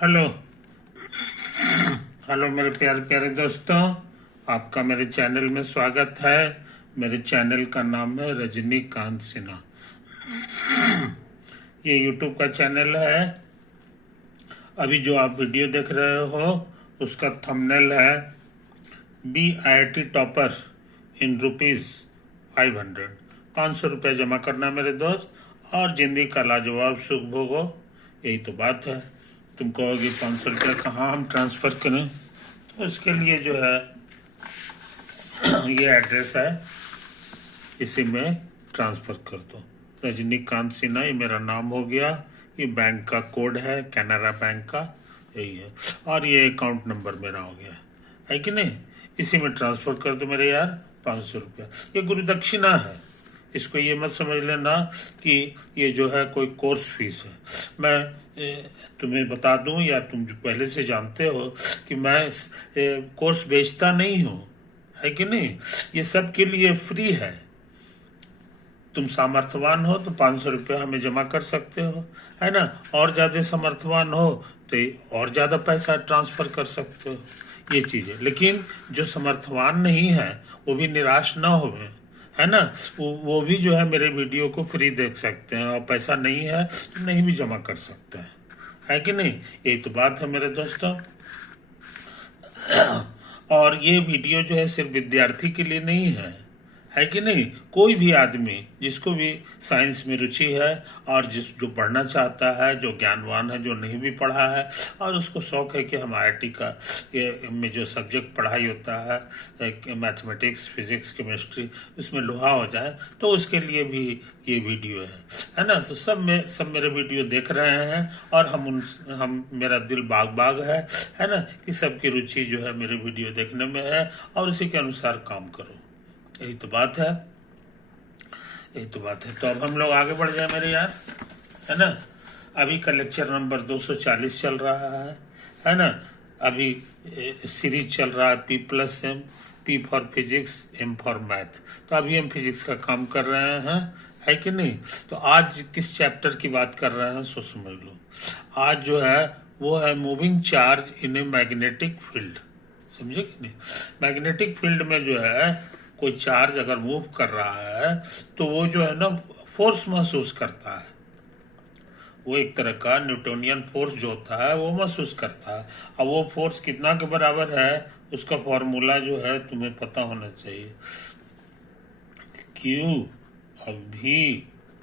Hello. Hello मेरे प्यारे प्यारे दोस्तों, आपका मेरे चैनल में स्वागत है। मेरे चैनल का नाम है रजनीकांत सिन्हा। ये यूट्यूब का चैनल है। अभी जो आप वीडियो देख रहे हो उसका थंबनेल है BIT टॉपर इन ₹500। 500 रुपये जमा करना मेरे दोस्त और जिंदगी का लाजवाब सुख भोगो। यही तो बात है। तुम कहोगे 500 रुपये कहाँ हम ट्रांसफ़र करें, तो इसके लिए जो है ये एड्रेस है, इसी में ट्रांसफ़र कर दो। रजनीकांत सिन्हा ये मेरा नाम हो गया। ये बैंक का कोड है, कैनरा बैंक का, यही है। और ये अकाउंट नंबर मेरा हो गया है कि नहीं। इसी में ट्रांसफ़र कर दो मेरे यार 500 रुपया। ये गुरु दक्षिणा है, इसको ये मत समझ लेना कि ये जो है कोई कोर्स फीस है। मैं तुम्हें बता दूं, या तुम जो पहले से जानते हो कि मैं कोर्स बेचता नहीं हूँ, है कि नहीं। ये सब के लिए फ्री है। तुम सामर्थ्यवान हो तो 500 रुपया हमें जमा कर सकते हो, है ना। और ज़्यादा सामर्थ्यवान हो तो और ज़्यादा पैसा ट्रांसफ़र कर सकते हो, ये चीज़ है। लेकिन जो समर्थवान नहीं है वो भी निराश ना हो, है ना। वो भी जो है मेरे वीडियो को फ्री देख सकते हैं, और पैसा नहीं है तो नहीं भी जमा कर सकते हैं, है कि नहीं। यही तो बात है मेरे दोस्तों। और ये वीडियो जो है सिर्फ विद्यार्थी के लिए नहीं है कि नहीं। कोई भी आदमी जिसको भी साइंस में रुचि है और जो पढ़ना चाहता है, जो ज्ञानवान है, जो नहीं भी पढ़ा है और उसको शौक है कि हम IIT का ये में जो सब्जेक्ट पढ़ाई होता है, मैथमेटिक्स, फिजिक्स, केमिस्ट्री, उसमें लोहा हो जाए, तो उसके लिए भी ये वीडियो है ना। तो सब मेरे वीडियो देख रहे हैं और हम मेरा दिल बाग बाग है ना, कि सबकी रुचि जो है मेरे वीडियो देखने में है और उसी के अनुसार काम करो। यही तो बात है, यही तो बात है। तो अब हम लोग आगे बढ़ जाए मेरे यार, है ना। अभी का लेक्चर नंबर 240 चल रहा है ना। अभी सीरीज चल रहा है P+M, P for physics, M for math. तो अभी हम फिजिक्स का काम कर रहे हैं, है कि नहीं। तो आज किस चैप्टर की बात कर रहे हैं सो समझ लो। आज जो है वो है moving charge in a magnetic field. समझे कि नहीं। मैग्नेटिक फील्ड में जो है कोई चार्ज अगर मूव कर रहा है तो वो जो है ना फोर्स महसूस करता है। वो एक तरह का न्यूटोनियन फोर्स जो होता है वो महसूस करता है। अब वो फोर्स कितना के बराबर है उसका फॉर्मूला जो है तुम्हें पता होना चाहिए। Q और V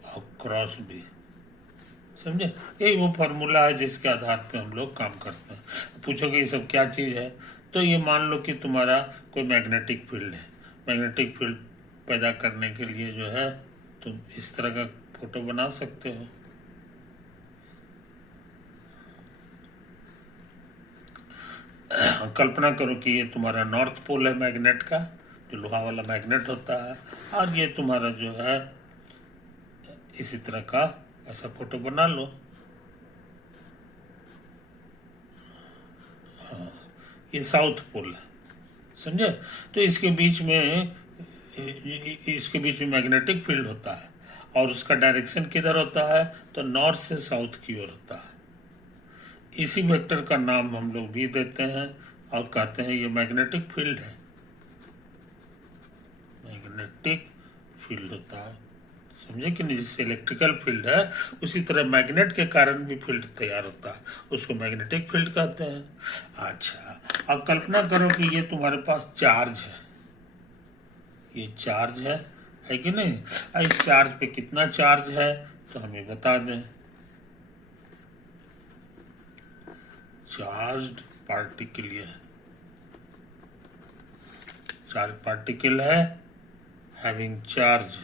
और क्रॉस B, समझे। यही वो फार्मूला है जिसके आधार पे हम लोग काम करते हैं। पूछोगे ये सब क्या चीज़ है, तो ये मान लो कि तुम्हारा कोई मैग्नेटिक फील्ड है। मैग्नेटिक फील्ड पैदा करने के लिए जो है तुम इस तरह का फोटो बना सकते हो। कल्पना करो कि ये तुम्हारा नॉर्थ पोल है मैग्नेट का, जो लोहा वाला मैग्नेट होता है, और ये तुम्हारा जो है इसी तरह का ऐसा फोटो बना लो। हाँ, ये साउथ पोल है, समझे। तो इसके बीच में मैग्नेटिक फील्ड होता है और उसका डायरेक्शन किधर होता है, तो नॉर्थ से साउथ की ओर होता है। इसी वेक्टर का नाम हम लोग भी देते हैं और कहते हैं ये मैग्नेटिक फील्ड है। मैग्नेटिक फील्ड होता है, समझे कि नहीं। जिससे इलेक्ट्रिकल फील्ड है उसी तरह मैग्नेट के कारण भी फील्ड तैयार होता है, उसको मैग्नेटिक फील्ड कहते हैं। अच्छा, अब कल्पना करो कि ये तुम्हारे पास चार्ज है, ये चार्ज है कि नहीं। इस चार्ज पे कितना चार्ज है तो हमें बता दें। चार्ज्ड पार्टिकल, ये चार्ज पार्टिकल है हैविंग चार्ज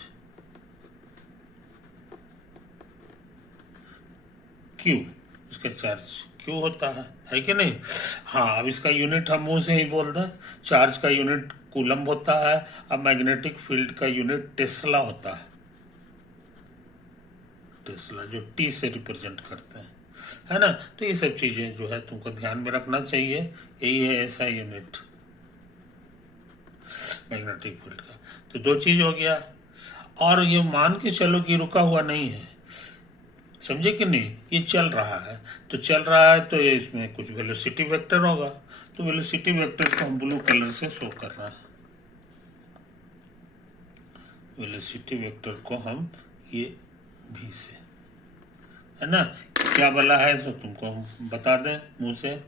Q, इसका चार्ज Q होता है कि नहीं। हाँ, अब इसका यूनिट हम मुंह से ही बोल दें। चार्ज का यूनिट कूलम्ब होता है, अब मैग्नेटिक फील्ड का यूनिट टेस्ला होता है। टेस्ला जो T से रिप्रेजेंट करते हैं, है ना। तो ये सब चीजें जो है तुमको ध्यान में रखना चाहिए। यही है ऐसा यूनिट मैग्नेटिक फील्ड का। तो दो चीज हो गया। और ये मान के चलो कि रुका हुआ नहीं है, समझे कि नहीं, ये चल रहा है, तो चल रहा है तो ये इसमें कुछ वेलोसिटी वेक्टर होगा, तो वेलोसिटी वेक्टर को हम ब्लू कलर से शो कर रहे हैं। वेलोसिटी वेक्टर को हम ये भी से, है ना, क्या बोला है तो तुमको हम बता दें मुंह से।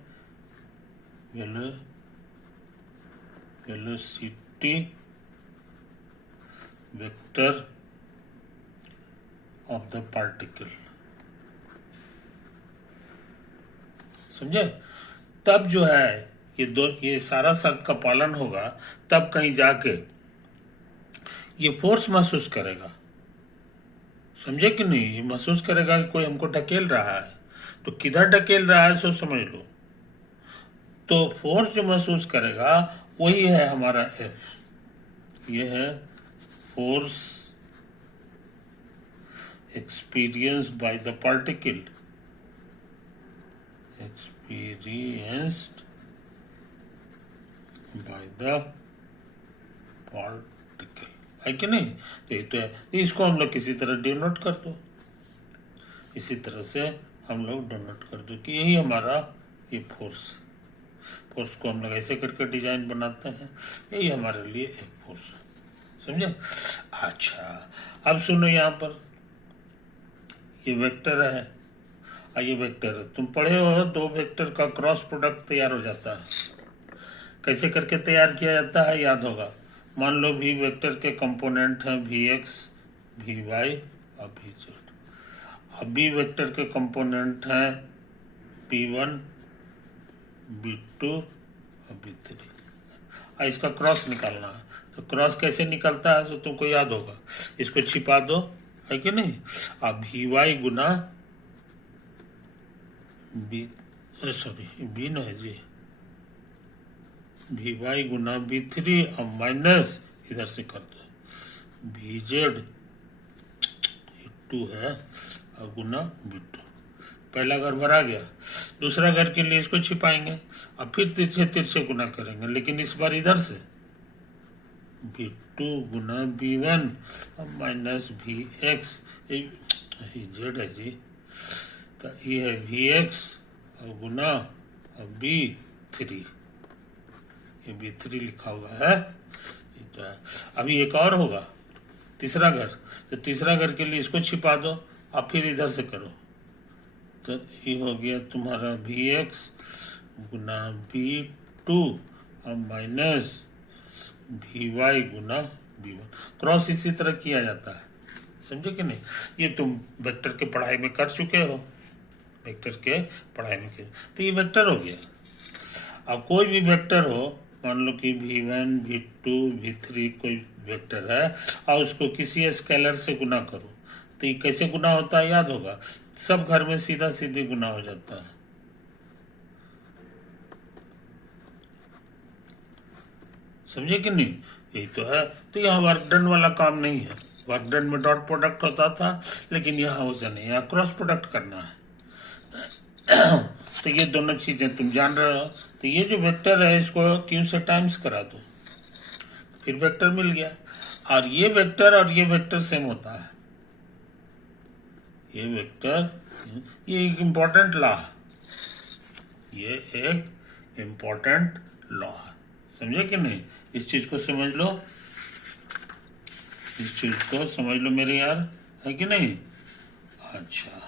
Velocity vector of the particle, समझे। तब जो है ये सारा शर्त का पालन होगा, तब कहीं जाके ये फोर्स महसूस करेगा, समझे कि नहीं। ये महसूस करेगा कि कोई हमको ढकेल रहा है, तो किधर ढकेल रहा है सो समझ लो। तो फोर्स जो महसूस करेगा वही है हमारा एफ। ये है force experience by the particle, experienced by the particle, है कि नहीं। तो ये तो है, इसको हम लोग किसी तरह डिनोट कर दो, इसी तरह से हम लोग डिनोट कर दो कि यही हमारा ये फोर्स को हम लोग ऐसे करके डिजाइन बनाते हैं, यही हमारे लिए एक फोर्स, समझे। अच्छा, अब सुनो, यहाँ पर ये वेक्टर है, ये वेक्टर तुम पढ़े हो, दो वेक्टर का क्रॉस प्रोडक्ट तैयार हो जाता है। कैसे करके तैयार किया जाता है याद होगा। मान लो भी वेक्टर के कंपोनेंट हैं वी एक्स, वी वाई और वी जेड। अब बी वेक्टर के कंपोनेंट हैं बी वन, बी टू और बी थ्री। इसका क्रॉस निकालना है, तो क्रॉस कैसे निकलता है तो तुमको याद होगा। इसको छिपा दो, है कि नहीं। अब वी वाई गुना बी, सॉरी बी न है जी, वी वाई गुना बी थ्री और माइनस इधर से कर दो बी जेड, टू है और गुना बी टू। पहला घर भरा गया, दूसरा घर के लिए इसको छिपाएंगे, अब फिर तिरछे गुना करेंगे, लेकिन इस बार इधर से बी टू गुना बी वन और माइनस वी एक्स, जेड है जी, तो ये है वी एक्स और गुना और बी थ्री, ये बी थ्री लिखा हुआ है, ये तो है। अभी एक और होगा तीसरा घर, तो तीसरा घर के लिए इसको छिपा दो, अब फिर इधर से करो, तो ये हो गया तुम्हारा वी एक्स गुना बी टू और माइनस वी वाई गुना बी वन। क्रॉस इसी तरह किया जाता है, समझे कि नहीं। ये तुम वेक्टर के पढ़ाई में कर चुके हो, वेक्टर के पढ़ाई में किया, तो ये वेक्टर हो गया। अब कोई भी वेक्टर हो, मान लो कि v1, v2, v3 कोई वेक्टर है और उसको किसी स्केलर से गुना करो, तो ये कैसे गुना होता है याद होगा। सब घर में सीधा सीधे गुना हो जाता है, समझे कि नहीं। यही तो है। तो यहाँ वर्क डन वाला काम नहीं है, वर्क डन में डॉट प्रोडक्ट होता था, लेकिन यहाँ वैसा नहीं, यहाँ क्रॉस प्रोडक्ट करना है। तो ये दोनों चीजें तुम जान रहे हो। तो ये जो वेक्टर है इसको क्यू से टाइम्स करा दो, फिर वेक्टर मिल गया। और ये वेक्टर सेम होता है, ये वेक्टर, ये एक इम्पोर्टेंट लॉ है, ये एक इम्पोर्टेंट लॉ है, समझे कि नहीं। इस चीज को समझ लो, इस चीज को समझ लो मेरे यार, है कि नहीं। अच्छा,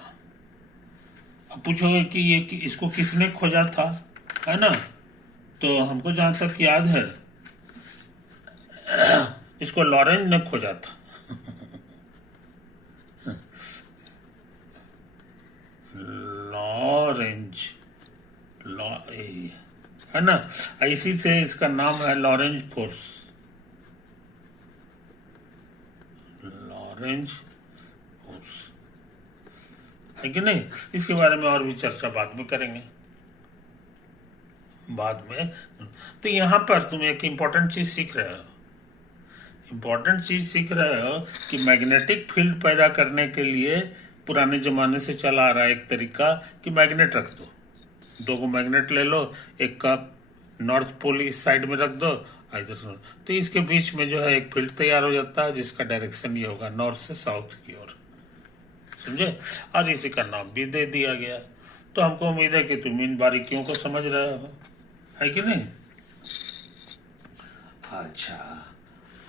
अब पूछोगे कि ये कि इसको किसने खोजा था, है ना। तो हमको जहां तक याद है इसको लॉरेंज ने खोजा था। लॉरेंज, है ना, इसी से इसका नाम है लॉरेंज फोर्स, लॉरेंज फोर्स, है कि नहीं। इसके बारे में और भी चर्चा बाद में करेंगे, बाद में। तो यहाँ पर तुम एक इम्पोर्टेंट चीज सीख रहे हो, कि मैग्नेटिक फील्ड पैदा करने के लिए पुराने जमाने से चला आ रहा है एक तरीका कि मैग्नेट रख दो, दो को मैग्नेट ले लो, एक का नॉर्थ पोल इस साइड में रख दो, इधर से, तो इसके बीच में जो है एक फील्ड तैयार हो जाता है जिसका डायरेक्शन ये होगा नॉर्थ से साउथ की ओर, समझे, और इसी का नाम भी दे दिया गया। तो हमको उम्मीद है कि तुम इन बारीकियों को समझ रहे हो, है कि नहीं। अच्छा,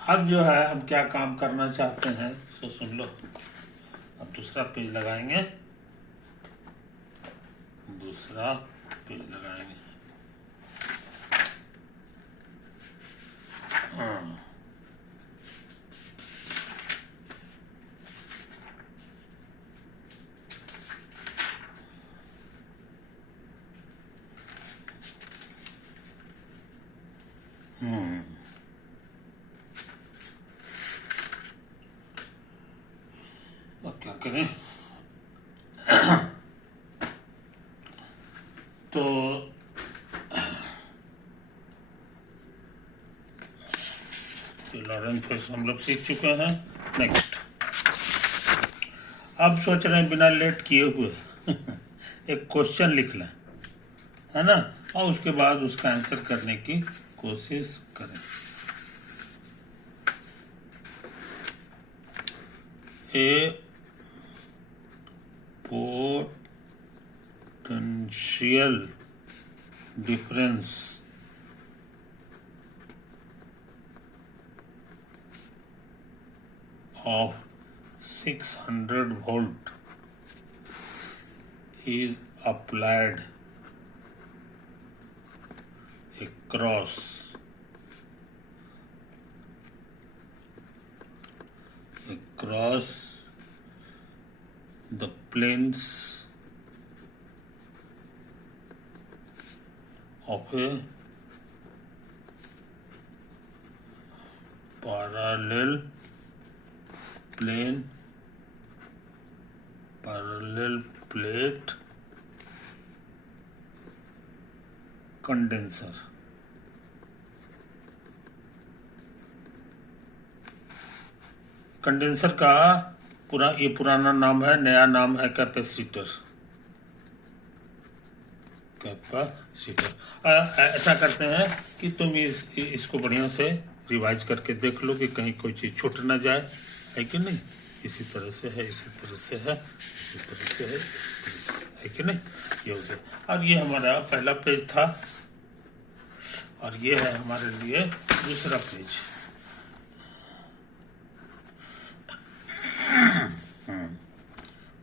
अब जो है हम क्या काम करना चाहते हैं तो सुन लो। अब दूसरा पेज लगाएंगे, दूसरा पेज लगाएंगे। हाँ, अब क्या करें। तो लॉरेंट फेस हम लोग सीख चुके हैं। नेक्स्ट, अब सोच रहे हैं बिना लेट किए हुए एक क्वेश्चन लिख लें, है ना, और उसके बाद उसका आंसर करने की कोशिश करें। ए potential difference of 600 volt is applied across the planes of a parallel plate condenser। Condenser का ये पुराना नाम है, नया नाम है कैपेसिटर। ऐसा करते हैं कि तुम इसको बढ़िया से रिवाइज करके देख लो कि कहीं कोई चीज छूट ना जाए, है कि नहीं। इसी तरह से है, इसी तरह से है, इसी तरह से है, इसी तरह से है कि नहीं। ये हो गया। और ये हमारा पहला पेज था, और ये है हमारे लिए दूसरा पेज।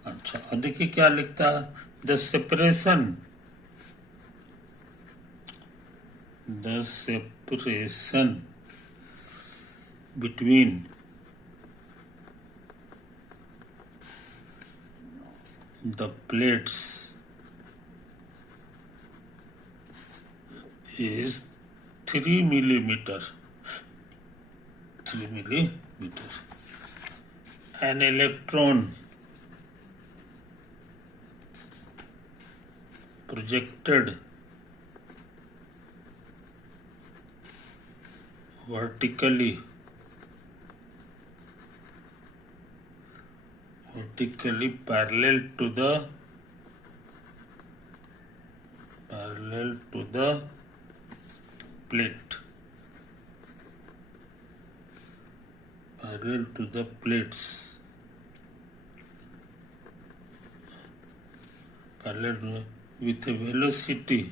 अच्छा, और देखिए क्या लिखता है, the separation between the plates is 3 millimeter. An electron projected vertically parallel to the plate, parallel to the plates, parallel with a velocity,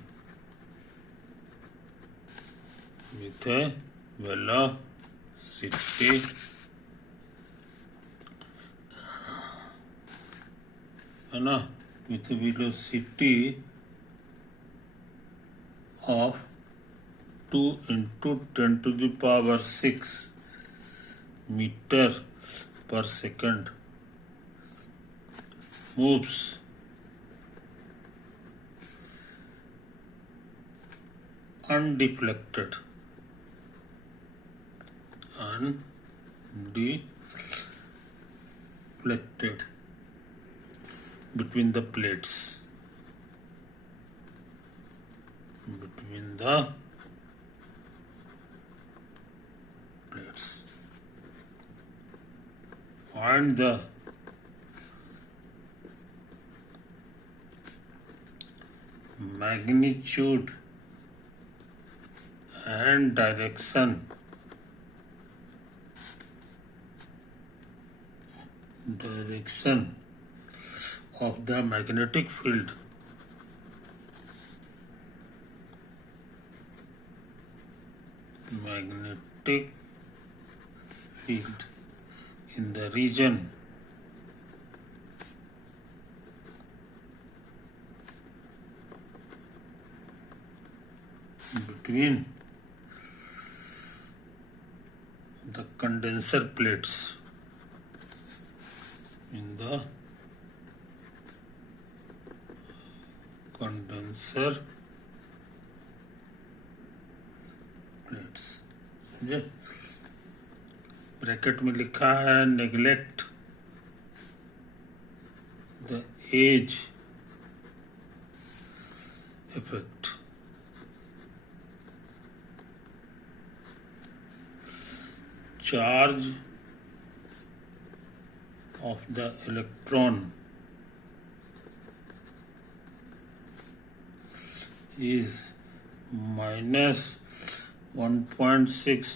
है ना, with a velocity of 2 into 10 to the power 6 meter per second moves undeflected between the plates, find the magnitude and direction of the magnetic field in the region between the condenser plates in the condenser plates, समझे? Bracket में लिखा है neglect the edge effect. Charge of the electron is minus 1.6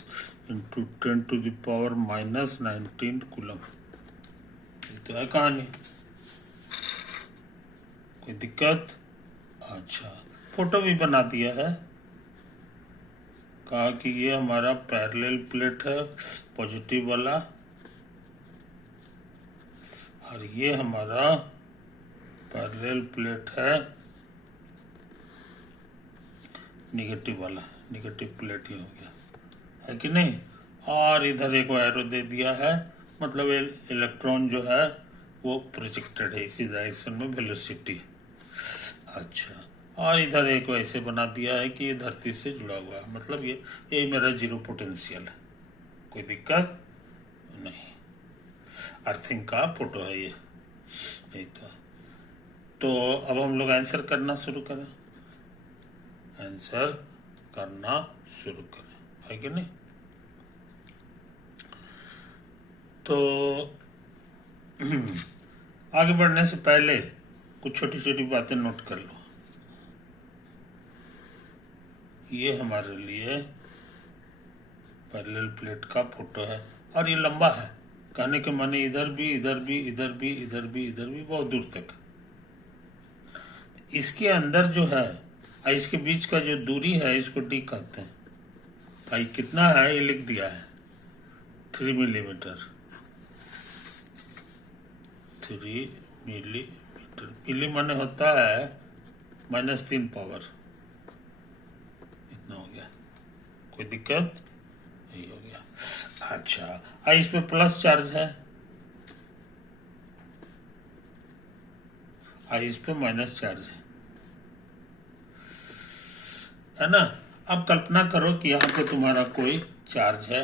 into 10 to the power minus 19 coulomb. ये तो है कहानी, कोई दिक्कत? अच्छा, फोटो भी बना दिया है, कहा कि ये हमारा पैरेलल प्लेट है पॉजिटिव वाला, और ये हमारा पैरेलल प्लेट है निगेटिव वाला, निगेटिव प्लेट ही हो गया, है कि नहीं? और इधर एक एरो दे दिया है, मतलब इलेक्ट्रॉन जो है वो प्रोजेक्टेड है इसी डायरेक्शन में, वेलोसिटी। अच्छा, और इधर एक ऐसे बना दिया है कि ये धरती से जुड़ा हुआ है, मतलब ये मेरा जीरो पोटेंशियल है, कोई दिक्कत नहीं। अर्थिंग का फोटो है ये, यही तो अब हम लोग आंसर करना शुरू करें, आंसर करना शुरू करें, है कि नहीं? तो आगे बढ़ने से पहले कुछ छोटी छोटी बातें नोट कर लो। ये हमारे लिए पैरेलल प्लेट का फोटो है, और ये लंबा है, कहने के माने इधर भी, इधर भी, इधर भी, इधर भी, इधर भी, बहुत दूर तक। इसके अंदर जो है, इसके बीच का जो दूरी है, इसको डी कहते हैं। भाई कितना है ये लिख दिया है, 3 मिलीमीटर। 3 मिलीमीटर, मिली माने होता है -3 पावर, हो गया, कोई दिक्कत? यही हो गया। अच्छा, इस पे प्लस चार्ज है, इस पे माइनस चार्ज है ना? अब कल्पना करो कि यहाँ पे तुम्हारा कोई चार्ज है,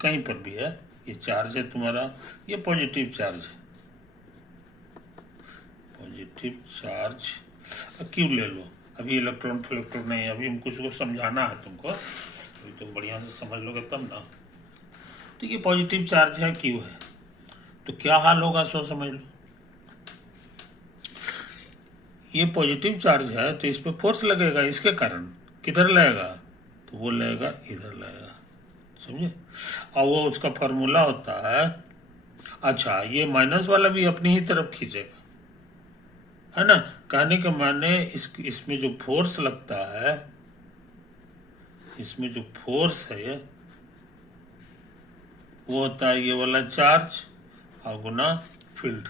कहीं पर भी है, ये चार्ज है तुम्हारा, ये पॉजिटिव चार्ज है, पॉजिटिव चार्ज। क्यों ले लो, अभी इलेक्ट्रॉन फ्लेक्ट्रॉन नहीं है, अभी हमको उसको समझाना है तुमको, अभी तुम बढ़िया से समझ लोगे तब ना। तो ये पॉजिटिव चार्ज है, क्यों है, तो क्या हाल होगा सो समझ लो। ये पॉजिटिव चार्ज है तो इस पे फोर्स लगेगा, इसके कारण किधर लगेगा, तो वो लगेगा इधर लगेगा, समझे? और वो उसका फॉर्मूला होता है, अच्छा ये माइनस वाला भी अपनी ही तरफ खींचेगा, है ना? कहने के माने इसमें जो फोर्स लगता है, इसमें जो फोर्स है वो होता है ये वाला चार्ज और गुना फील्ड,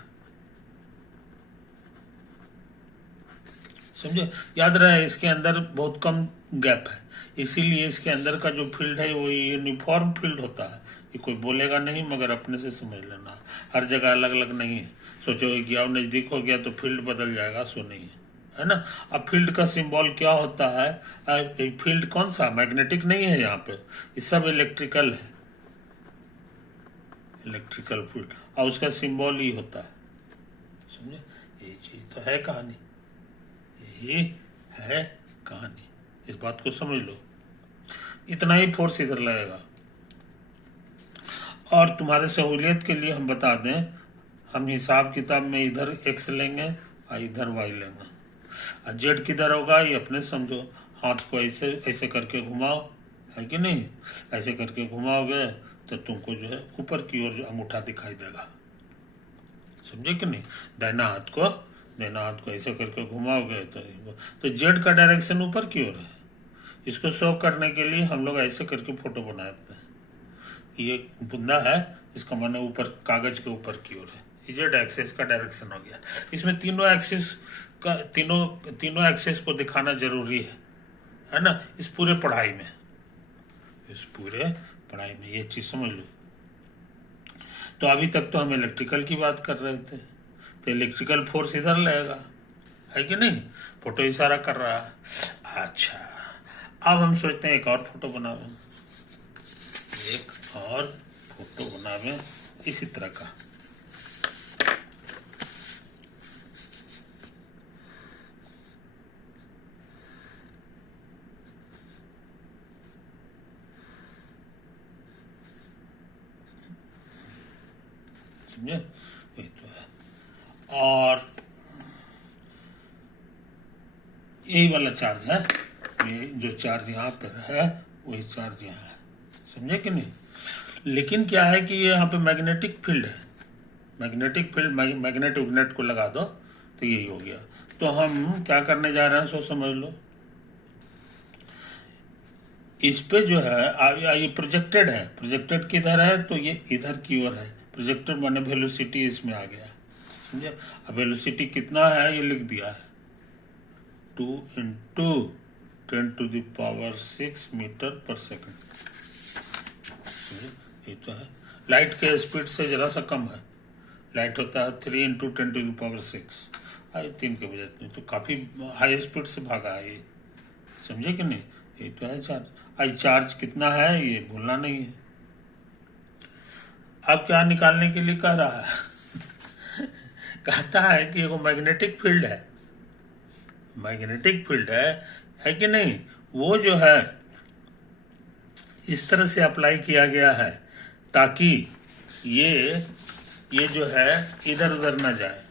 समझे? याद रहे इसके अंदर बहुत कम गैप है, इसीलिए इसके अंदर का जो फील्ड है वो यूनिफॉर्म फील्ड होता है। ये कोई बोलेगा नहीं, मगर अपने से समझ लेना, हर जगह अलग अलग नहीं है। सोचोगे कि अब नजदीक हो गया तो फील्ड बदल जाएगा, सो नहीं है ना? अब फील्ड का सिंबल क्या होता है? फील्ड कौन सा, मैग्नेटिक नहीं है यहाँ पे, ये सब इलेक्ट्रिकल है, इलेक्ट्रिकल फील्ड, और उसका सिंबल ही होता है, समझे? ये चीज तो है कहानी, यही है कहानी, इस बात को समझ लो। इतना ही फोर्स इधर लगेगा, और तुम्हारे सहूलियत के लिए हम बता दें, हम हिसाब किताब में इधर x लेंगे और इधर y लेंगे, और z किधर होगा ये अपने समझो, हाथ को ऐसे ऐसे करके घुमाओ, है कि नहीं? ऐसे करके घुमाओगे तो तुमको जो है ऊपर की ओर अंगूठा दिखाई देगा, समझे कि नहीं? दाहिना हाथ को ऐसा करके घुमाओगे तो जेड का डायरेक्शन ऊपर की ओर है। इसको शो करने के लिए हम लोग ऐसे करके फोटो बनाते हैं। ये बुंदा है, इसका माने ऊपर, कागज के ऊपर की ओर है। ये जेड एक्सिस का डायरेक्शन हो गया। इसमें तीनों एक्सिस को दिखाना जरूरी है ना, इस पूरे पढ़ाई में ये चीज समझ लो। तो अभी तक तो हम इलेक्ट्रिकल की बात कर रहे थे, तो इलेक्ट्रिकल फोर्स इधर लगेगा, है कि नहीं? फोटो इशारा कर रहा है। अच्छा, अब हम सोचते हैं एक और फोटो बनावे इसी तरह का। समझे? ये तो है। और यही वाला चार्ज है, ये जो चार्ज यहाँ पर है वही चार्ज यहाँ है। समझे कि नहीं? लेकिन क्या है कि ये यहाँ पे मैग्नेटिक फील्ड है। मैग्नेटिक फील्ड, मैग्नेट को लगा दो तो यही हो गया। तो हम क्या करने जा रहे हैं सो समझ लो। इस पे जो है ये प्रोजेक्टेड किधर है? तो ये इधर की ओर है। प्रोजेक्टेड माने वेलोसिटी इसमें आ गया, समझे? अब वेलोसिटी कितना है ये लिख दिया है, 2 × 10⁻⁶ मीटर पर सेकंड। ये तो है। लाइट के स्पीड से जरा सा कम है। लाइट होता है 3 × 10⁻⁶, 3 के बजाय, तो काफी हाई स्पीड से भागा है ये। समझे कि नहीं? ये तो है चार्ज। चार्ज कितना है ये भूलना नहीं है। अब क्या निकालने के लिए कह रहा है? कहता है कि वो मैग्नेटिक फील्ड है कि नहीं? वो जो है इस तरह से अप्लाई किया गया है ताकि ये जो है इधर उधर ना जाए,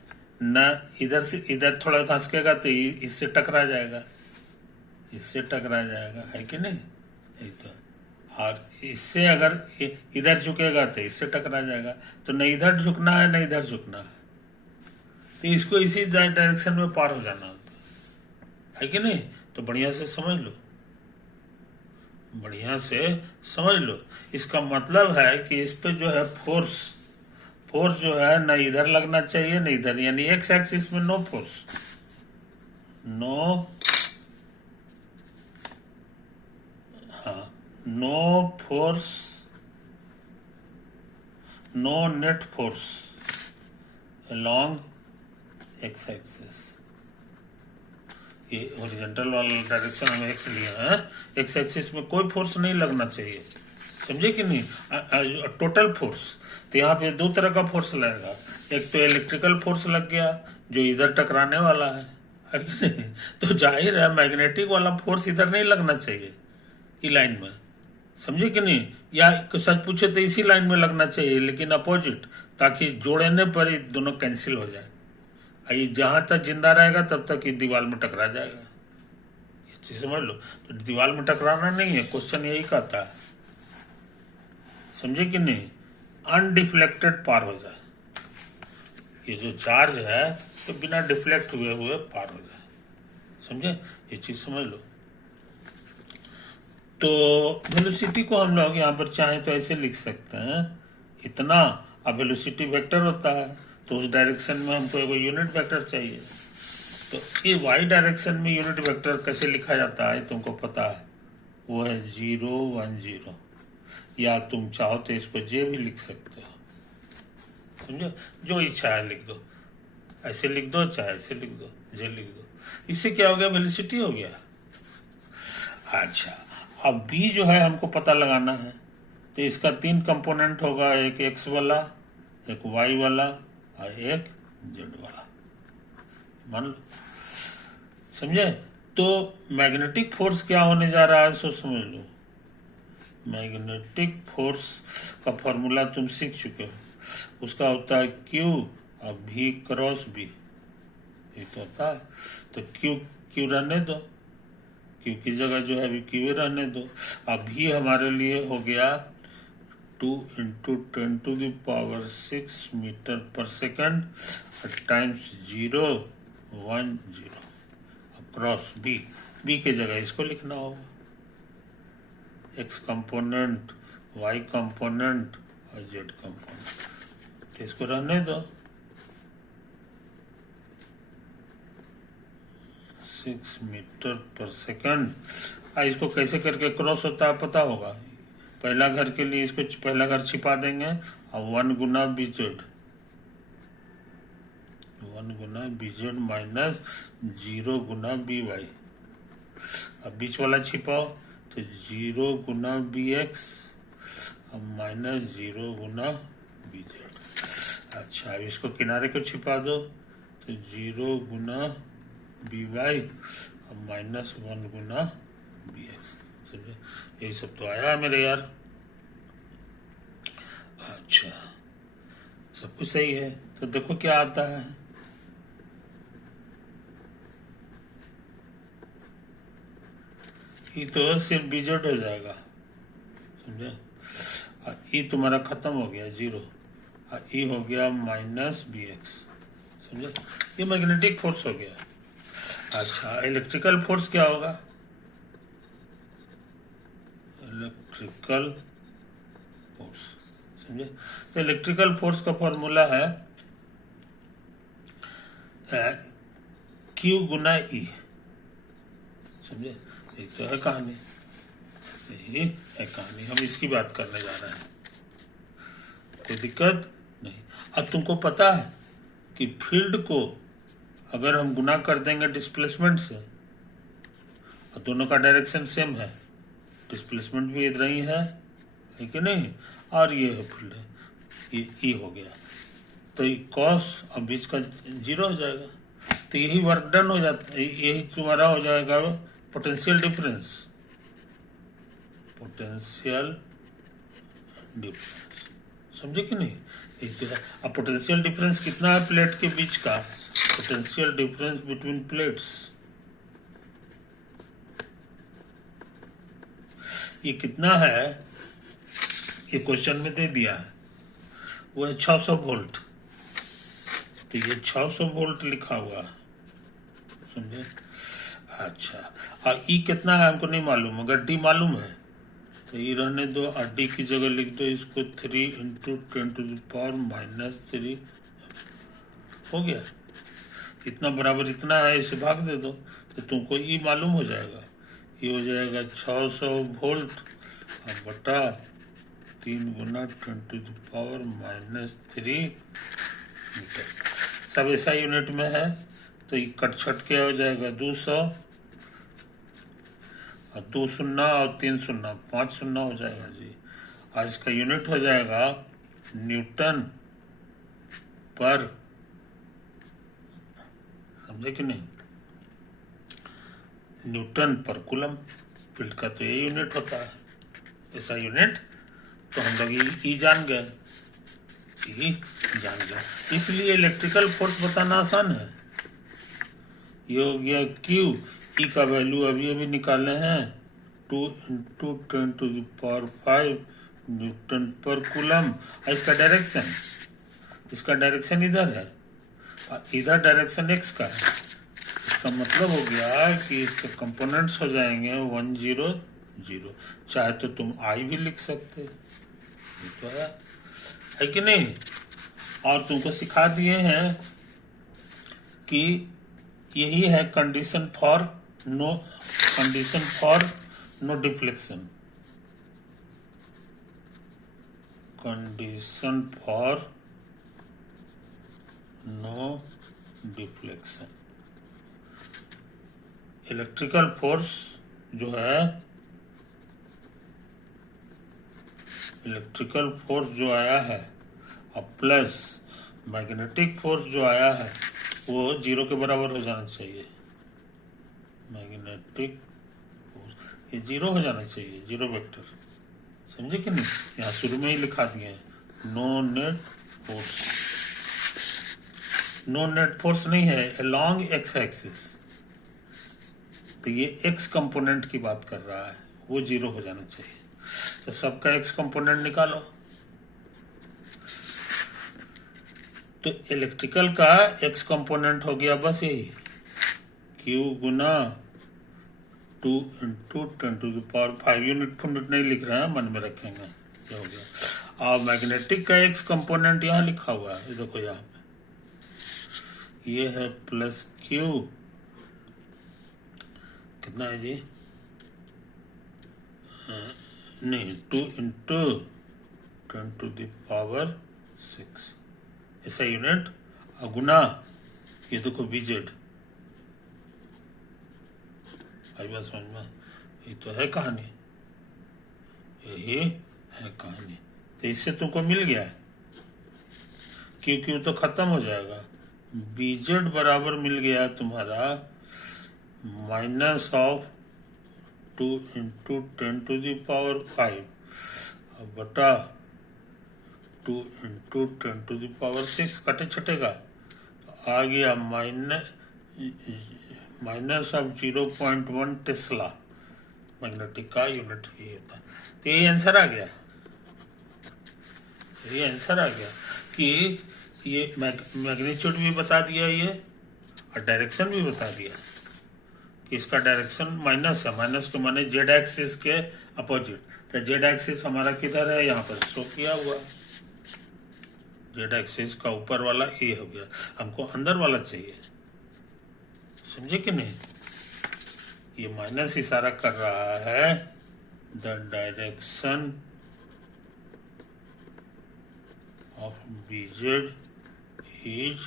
न इधर से इधर थोड़ा घसकेगा तो इससे टकरा जाएगा, है कि नहीं? यही तो। और इससे अगर इधर झुकेगा तो इससे टकरा जाएगा। तो न इधर झुकना है न इधर झुकना है, तो इसको इसी डायरेक्शन में पार हो जाना होता है कि नहीं? तो बढ़िया से समझ लो। इसका मतलब है कि इस पे जो है फोर्स जो है न इधर लगना चाहिए न इधर, यानी एक्स एक्सिस में no force, no net force along X axis. ये हॉरिजॉन्टल वाला डायरेक्शन हम एक्स लिया है, एक्स एक्सिस में कोई फोर्स नहीं लगना चाहिए। समझे कि नहीं? Total force. तो यहाँ पे दो तरह का फोर्स लगेगा। एक तो इलेक्ट्रिकल फोर्स लग गया जो इधर टकराने वाला है कि नहीं? तो जाहिर है मैग्नेटिक वाला फोर्स इधर नहीं लगना चाहिए ई लाइन में। समझे कि नहीं? या सच पूछे तो इसी लाइन में लगना चाहिए, लेकिन अपोजिट, ताकि जोड़ने पर ही दोनों कैंसिल हो जाए। ये जहां तक जिंदा रहेगा तब तक ये दीवार में टकरा जाएगा। ये चीज समझ लो। तो दीवार में टकराना नहीं है, क्वेश्चन यही कहता है। समझे कि नहीं? अनडिफ्लेक्टेड पार हो जाए। ये जो चार्ज है तो बिना डिफ्लेक्ट हुए पार हो जाए। समझे? ये चीज समझ लो। तो वेलोसिटी को हम लोग यहाँ पर चाहे तो ऐसे लिख सकते हैं, इतना। अब वेलोसिटी वेक्टर होता है तो उस डायरेक्शन में हमको एगो यूनिट वेक्टर चाहिए। तो ये वाई डायरेक्शन में यूनिट वेक्टर कैसे लिखा जाता है तुमको पता है? वो है 0 1 0, या तुम चाहो तो इसको जे भी लिख सकते हो। समझो? जो इच्छा है लिख दो, ऐसे लिख दो चाहे ऐसे लिख दो, जे लिख दो। इससे क्या हो गया? वेलोसिटी हो गया। अच्छा, अब बी जो है हमको पता लगाना है, तो इसका 3 कंपोनेंट होगा, एक एक्स वाला, एक वाई वाला और एक जेड वाला, मान लो। समझे? तो मैग्नेटिक फोर्स क्या होने जा रहा है सो समझ लो। मैग्नेटिक फोर्स का फॉर्मूला तुम सीख चुके हो, उसका होता है Q और V क्रॉस B। ये तो होता है। तो Q रहने दो, Q की जगह जो है अभी Q रहने दो। अब V हमारे लिए हो गया 2 into 10⁶ मीटर पर सेकंड टाइम्स 0 1 0 अक्रॉस बी के जगह इसको लिखना होगा, एक्स कंपोनेंट, वाई कंपोनेंट और जेड कंपोनेंट। तो इसको रहने दो, 6 मीटर पर सेकंड। इसको कैसे करके क्रॉस होता है पता होगा। पहला घर के लिए इसको पहला घर छिपा देंगे और 1 गुना बीजेड, 1 गुना बीजेड माइनस 0 गुना बी वाई। अब बीच वाला छिपाओ तो 0 गुना बी एक्स और माइनस 0 गुना बी जेड। अच्छा, अब इसको किनारे को छिपा दो तो 0 गुना बी वाई और माइनस 1 गुना बी एक्स। समझे, यही सब तो आया है मेरे यार। अच्छा, सब कुछ सही है। तो देखो क्या आता है, ये तो सिर्फ बीजेड हो जाएगा, समझे। ई तुम्हारा खत्म हो गया 0 और ई हो गया माइनस बी एक्स, समझे। ये मैग्नेटिक फोर्स हो गया। अच्छा, इलेक्ट्रिकल फोर्स क्या होगा, इलेक्ट्रिकल फोर्स, समझे। तो इलेक्ट्रिकल फोर्स का फॉर्मूला है Q गुना E, समझे। ये तो है कहानी, यही है कहानी। हम इसकी बात करने जा रहे हैं, कोई दिक्कत नहीं। अब तुमको पता है कि फील्ड को अगर हम गुना कर देंगे डिस्प्लेसमेंट से और दोनों का डायरेक्शन सेम है, डिस्प्लेसमेंट भी इधर ही है कि नहीं, और ये है फील्ड है, ये ई हो गया, तो ये कॉस और बीच का 0 हो जाएगा। तो यही वर्क डन हो जाता है, यही तुम्हारा हो जाएगा पोटेंशियल डिफरेंस, पोटेंशियल डिफरेंस, समझे कि नहीं। एक तो अब पोटेंशियल डिफरेंस कितना है प्लेट के बीच का, पोटेंशियल डिफरेंस बिटवीन प्लेट्स, ये कितना है, ये क्वेश्चन में दे दिया है, वो है 600 वोल्ट। तो ये 600 वोल्ट लिखा हुआ है, समझे। अच्छा, और ई कितना है हमको नहीं मालूम, अगर डी मालूम है तो ये रहने दो, और डी की जगह लिख दो इसको 3 into 10⁻³ हो गया। इतना बराबर इतना है, इसे भाग दे दो तो तुमको ई मालूम हो जाएगा। ये हो जाएगा 600 वोल्ट और बटा 3 गुना 10⁻³ मीटर। सब ऐसा यूनिट में है, तो ये कट छट क्या हो जाएगा 200 और 2 शून्य और 3 शून्य 5 शून्य हो जाएगा जी। और इसका यूनिट हो जाएगा न्यूटन पर, समझे कि नहीं, न्यूटन पर कूलम। फील्ड का तो ये यूनिट होता है, ऐसा यूनिट। तो हम लोग ई जान गए, ई जान गए, इसलिए इलेक्ट्रिकल फोर्स बताना आसान है। ये हो गया क्यू, ई का वैल्यू अभी अभी निकाले हैं 2 into 10⁵ न्यूटन पर कूलम। और इसका डायरेक्शन इधर है और इधर डायरेक्शन एक्स का है। इसका मतलब हो गया कि इसके कंपोनेंट्स हो जाएंगे 1 0 0। चाहे तो तुम आई भी लिख सकते, ये तो है कि नहीं। और तुमको सिखा दिए हैं कि यही है condition for no deflection, condition for no deflection. Electrical force जो है, इलेक्ट्रिकल फोर्स जो आया है और प्लस मैग्नेटिक फोर्स जो आया है वो 0 के बराबर हो जाना चाहिए। मैग्नेटिक फोर्स ये 0 हो जाना चाहिए, 0 वेक्टर, समझे कि नहीं। यहाँ शुरू में ही लिखा दिए हैं no net force. No net force नहीं है, अलोंग एक्स एक्सिस। तो ये एक्स कंपोनेंट की बात कर रहा है, वो 0 हो जाना चाहिए। तो सबका एक्स कंपोनेंट निकालो, तो इलेक्ट्रिकल का एक्स कंपोनेंट हो गया बस यही, क्यू गुना 2 इंटू 10⁵ यूनिट नहीं लिख रहे हैं, मन में रखेंगे, क्या हो गया। और मैग्नेटिक का एक्स कंपोनेंट यहाँ लिखा हुआ है, देखो यहाँ पे ये है प्लस क्यू, कितना है जी, नहीं 2 इंटू 10⁶, ऐसा यूनिट, और गुना ये देखो बीजेड, आई बात समझ में, ये तो है कहानी, यही है कहानी। तो इससे तुमको मिल गया, क्यों तो खत्म हो जाएगा, बीजेड बराबर मिल गया तुम्हारा -2 इंटू 10⁵ अब बटा 2 इंटू 10⁶, कटे छटेगा तो आ गया -0.1 टेस्ला मैग्नेटिक का यूनिट ये होता है। तो ये आंसर आ गया, ये आंसर आ गया कि ये मैग्नीट्यूड भी बता दिया ये, और डायरेक्शन भी बता दिया कि इसका डायरेक्शन माइनस है, माइनस के माने जेड एक्सिस के अपोजिट। तो जेड एक्सिस हमारा किधर है, यहाँ पर शो किया हुआ, जेड एक्सिस का ऊपर वाला ए हो गया, हमको अंदर वाला चाहिए, समझे कि नहीं। ये माइनस इशारा कर रहा है the direction of BZ is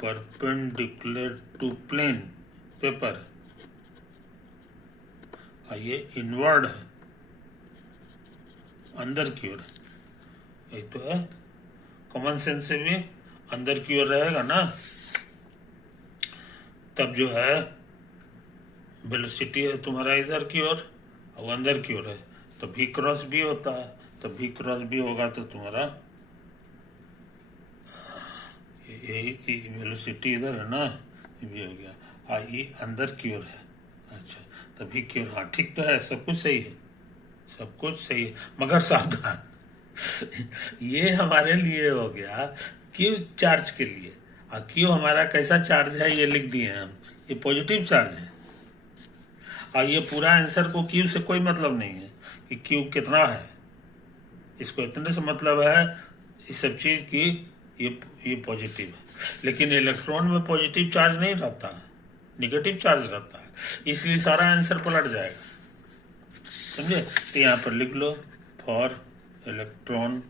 perpendicular to plane paper, ये इनवर्ड है, अंदर की ओर, ये तो है, कॉमन सेंस से भी अंदर की ओर रहेगा ना, तब जो है वेलोसिटी है तुम्हारा इधर की ओर और अंदर की ओर है, तो भी क्रॉस भी होता है, तो भी क्रॉस भी होगा तो तुम्हारा यही वेलोसिटी इधर है ना, ये भी हो गया, हाँ ये अंदर की ओर है, अच्छा तभी की ओर, हाँ ठीक तो है, सब कुछ सही है, सब कुछ सही है, मगर सावधान ये हमारे लिए हो गया क्यू चार्ज के लिए, और क्यू हमारा कैसा चार्ज है ये लिख दिए हम, ये पॉजिटिव चार्ज है, और ये पूरा आंसर को क्यू से कोई मतलब नहीं है कि क्यू कितना है, इसको इतने से मतलब है इस सब चीज की ये पॉजिटिव है, लेकिन इलेक्ट्रॉन में पॉजिटिव चार्ज नहीं रहता है, निगेटिव चार्ज रहता है, इसलिए सारा आंसर पलट जाएगा, समझे। तो यहाँ पर लिख लो फॉर इलेक्ट्रॉन